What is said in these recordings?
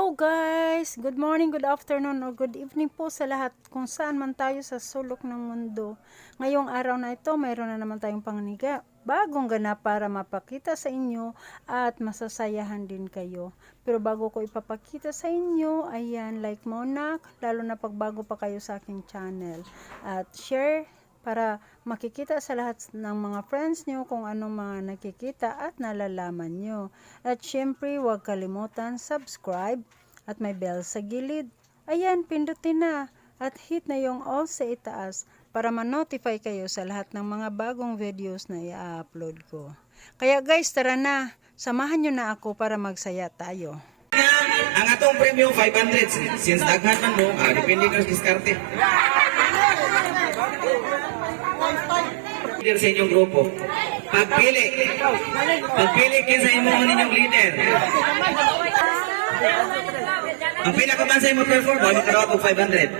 Hello guys! Good morning, good afternoon, or good evening po sa lahat kung saan man tayo sa sulok ng mundo. Ngayong araw na ito, mayroon na naman tayong pangniga. Bagong ganap para mapakita sa inyo at masasayahan din kayo. Pero bago ko ipapakita sa inyo, ayan, like muna, lalo na pag bago pa kayo sa aking channel. At share para makikita sa lahat ng mga friends nyo kung ano mga nakikita at nalalaman nyo. At syempre, huwag kalimutan subscribe at may bell sa gilid. Ayan, pindutin na at hit na yung all sa itaas para ma-notify kayo sa lahat ng mga bagong videos na i-upload ko. Kaya guys, tara na, samahan nyo na ako para magsaya tayo. Ang atong premium 500 since daghan man mo, depende ka sa diskarte. Leader sa inyong grupo. Pagpili kinsa imong ninyong leader. Ang pinakabansay mo perform, ay makarawa ko 500.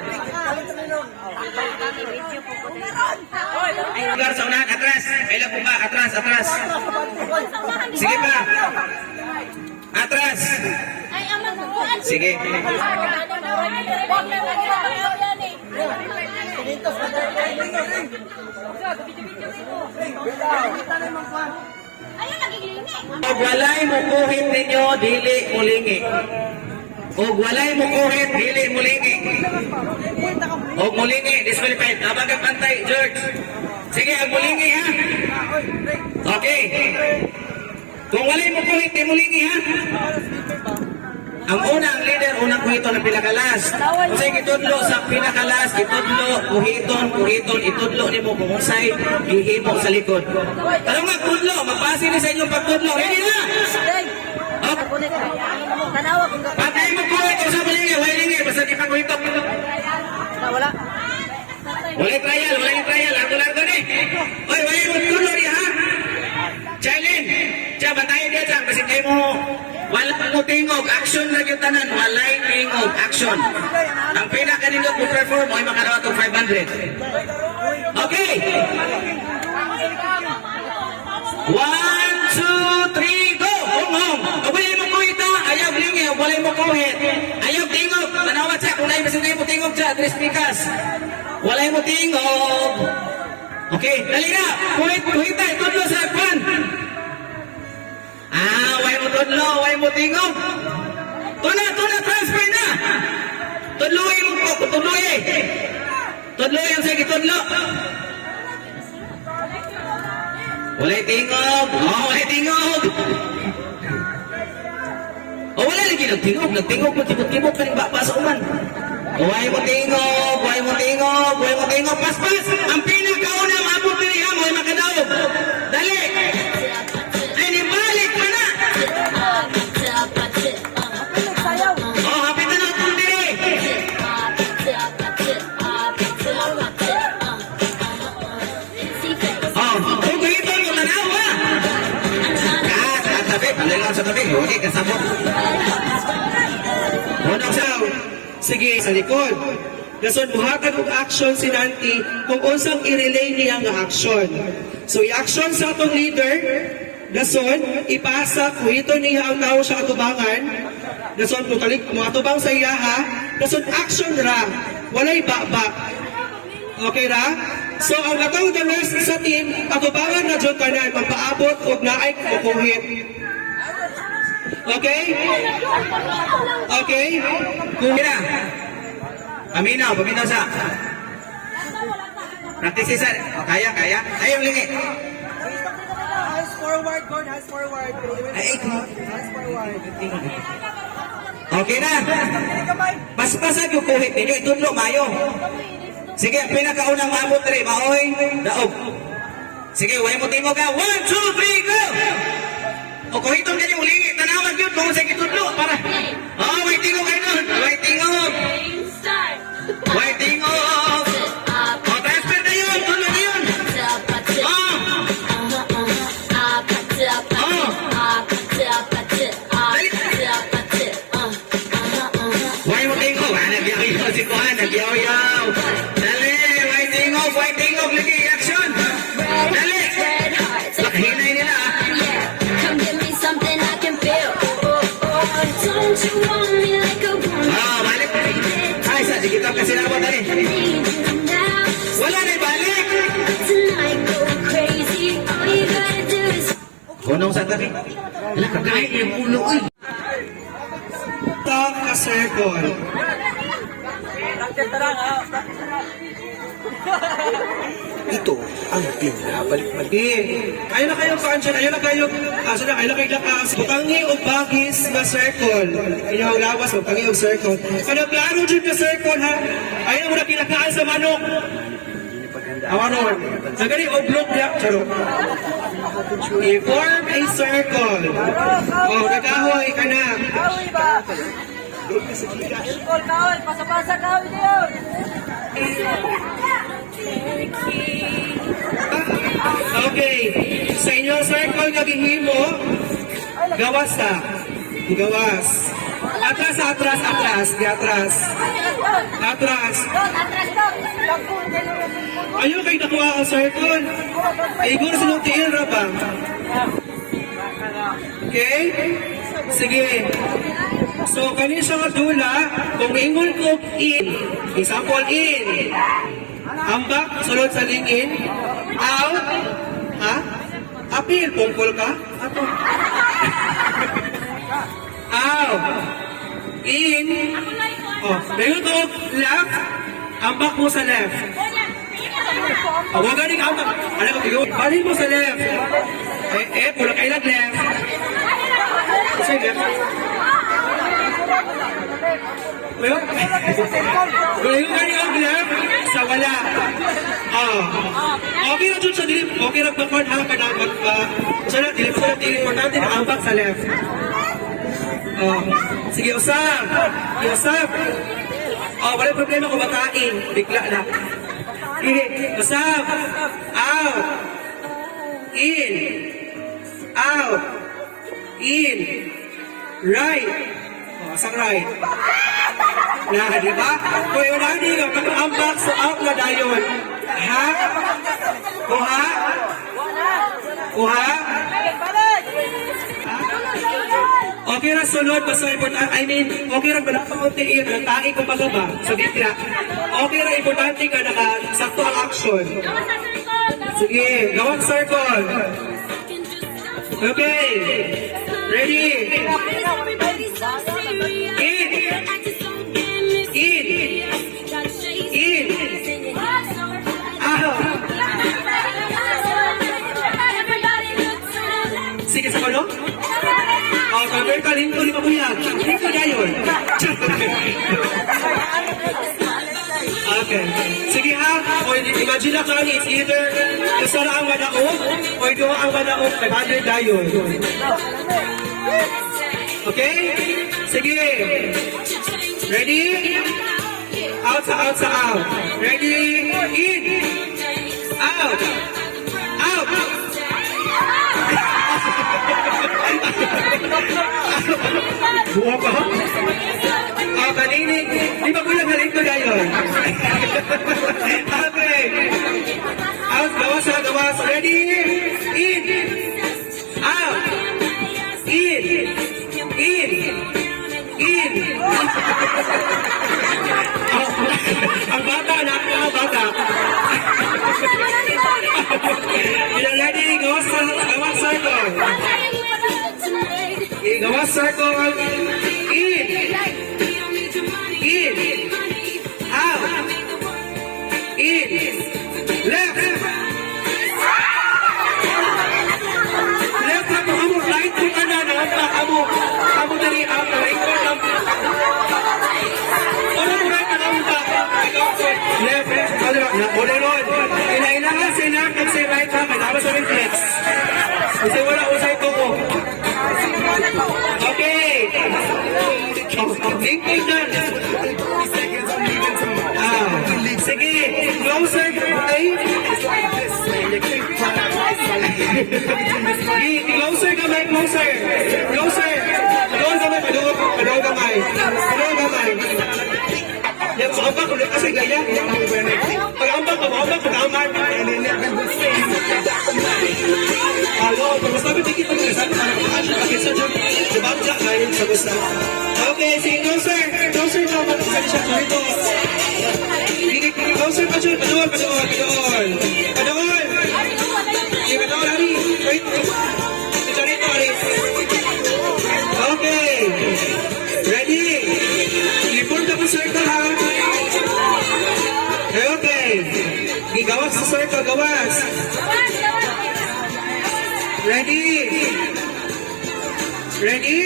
Lugar sa unahan, atras. Kailan po ba? Atras. Sige pa. Atras. Sige. Og walay mo kuhit ninyo, dili mulingi. Og walay mo kuhit, dili mulingi. Og mulingi, disqualified. Abang ang pantay, George. Sige, ang mulingi ha. Okay. Kung walay mo kuhit, di mulingi ha. Ang unang leader, unang kuhiton ang pinakalas. Kung sa'yo kitudlo sa pinakalas, kuhiton, itudlo ni mo kung sa'yo, ihimo sa likod. Alam nga, tudlo, magpasi ni sa inyong pagtudlo. Ready na! Patay mo kuhit, o sa malingi, walingi, basta di pa kuhiton. Wala trial, largo ni. Oy, wala mo tudlo ni ha? Chailin, siya, bantayin niya dyan, kasi kayo mo, wala mo tingog, action na yung tanan, walay tingog, action. Ang pinakanindot mo perform mo ay makarawa itong 500. Okay. 1, 2, 3, go! Hong! Walay mo kuhit ha? Ayaw lingi, walay mo kuhit. Ayaw tingog, manawat siya, kung naibas hindi mo tingog siya, tres pikas. Walay mo tingog. Okay, dali na, kuhit tayo, tudlo sa pan. Way mo tingog. Tuna, transfer na. Tudloy mo ko, tudloy. Tudloy ang sige, tudlo. Walay tingog. Walay tingog. Wala lagi nagtingog. Magkibot-kibot ka rin ba? Pasok man. Way mo tingog. Pas. Ang pinakauna, maabot na niya mo ay makadaog. Dali. Okay, kasama. Unang saw. Sige, sa likod. Dason buhatan og action si Nanti kung unsang i-relay niya nga action. So, i-action sa atong leader. Dason, ipasa kung ito niya ang tao sa atubangan. Dason, mo atubang sa iya ha. Dason, action ra. Walay baba. Okay ra? So, ang atong the rest sa team, atubangan na dyan tanan, magpaabot o naay kukuhit. Okay? Kumira. Paminaw sa. Practice sir. Kaya. Ayaw lingi. Eyes forward, God, eyes forward. Eyes forward. Okay na. Paspasag yung kuhit ninyo. Itudlo, mayo. Sige, pinakaunang maabot rin. Maoy, daog. Sige, way mo timo ka. 1, 2, 3, go! O kuhiton ka niyo, ulingi. Tanawag yun kung sa kitudlo. Para. Way tingog kayo nun. Way tingog. O, transfer na yun. Tulo na yun. Way mo tingog. Nagyaw-yaw si Kuhan. Nagyaw-yaw. Dali. Way tingog. Lagi action. Dali. Hinay nila. Come give me something I can feel. Oh, oh, oh. Kunong sa tabi. Wala ka kain yung ulo, uy. Top na circle. Ito ang pinabalik-balik. Ayaw na kayo kansyan, ayaw na kayo, ayaw na kayo lakas. Bukangi o bagis na circle. Ayaw ang lawas, bukangi o circle. Kada klaro dyan na circle ha. Ayaw mo na kinakaan sa manok. Awanon. Nagani o block niya. Charo. I-form a circle. O, nag-ahoy ka na. Circle kahoy, pasa-pasa kahoy niyo. Okay. Sa inyong circle gagihimo, gawas ta. Gawas. Atras, atras, atras. Di atras. Atras. Ayaw kayo nakuha ang circle. Igor sa nung tiil ra ba? Okay? Sige. So, kanin siya nga dula, kung ingon ko in, example in, ambak, sulod sa lingin, out, ha? Apil, pungkol ka? Ato. Out. In. Oh, ngayon ko, left, ambak mo sa left. Oh, wag galing ambak. Ano ko, balik mo sa left. Pula kayo left. Kasi left. Ngayon, ngayon ang left sa wala. Okay na dyan sa dilim. Okay na backward ha ka na sana dilim ko na importante na ambak sa left. Sige, usap. Usap. Wala problema kung batain. Bigla na. Sige, usap. Out. In. Out. In. Right. Asang right. Na, di ba? Kung yun na, di ka pag-ambak sa out na dayon. Ha? Kuha? Kuha? Okay na sunod, basta important, okay na ba pakuntiin, nagtaing ko pagaba, sa gitna. Okay na importante ka, nakasakto ang action. Sige, gawang circle. Okay. Ready? In. Out. Sige sa kalo? Convert ka, lingko, lima mo yan. Lingko na yun. Okay. Sige ha. O imagine na ka, it's either isa na ang madaog o ito ang madaog 500 dayon. Okay? Sige. Ready? Out sa out sa out. Ready? In. Out. Out. Buha pa? Kaninig. Di ba kulang galing ko gayon? Okay. Out. Gawas na gawas. Ready? In. Out. In. In. In. Ang bata na. Ang bata. Ready? Gawas circle. Gawas circle. In. In. Out. In. Left. Left na po kamo. Right po ka na. Kamo. Kamo dali out. Right po lang. Ano mo right ka lang ba? Left. Ano ron. Inailangan si left at si right ha. Kailangan sa reflex. Kasi wala usay ko ko. Okay. Link dyan. Sige. Closer. Okay. Closer kamay. Closer. Closer. Padoon kamay. Padoon kamay. Padoon kamay. Yan, pag-ambak ulit kasi gaya. Pag-ambak, pag-ambak. Halo, pag-mas namin tingin pag-isasan, parang pag-isa dyan. Diba, dyan, ngayon sa gusto. Okay, sige, closer. Closer na, mag-isa siya dito. Closer pa dyan, padoon. Padoon. Sige, padoon, Hari. Wait. circle, gawas. Ready? Ready?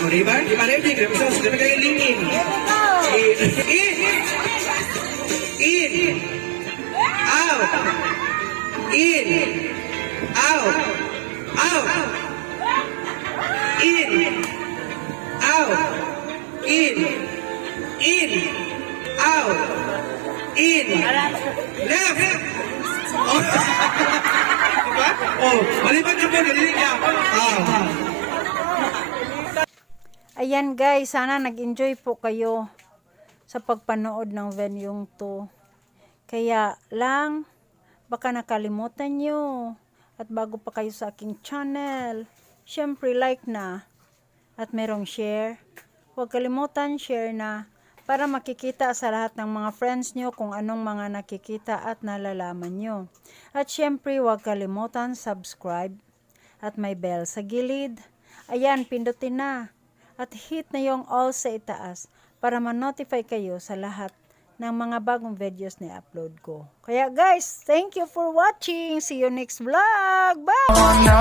O, diba? Diba ready? Diba kayo lingin? In. In. Out. In. Out. Out. In. Out. In. In. Out. In. Left. Oh. Diba? Oh, maliban na po, nalilig niya. Ayan guys, sana nag-enjoy po kayo sa pagpanood ng venyong to. Kaya lang, baka nakalimutan nyo. At bago pa kayo sa aking channel, syempre like na. At merong share. Huwag kalimutan, share na. Para makikita sa lahat ng mga friends nyo kung anong mga nakikita at nalalaman nyo. At syempre, huwag kalimutan, subscribe. At may bell sa gilid. Ayan, pindutin na. At hit na yung all sa itaas para ma-notify kayo sa lahat ng mga bagong videos na upload ko. Kaya guys, thank you for watching. See you next vlog. Bye!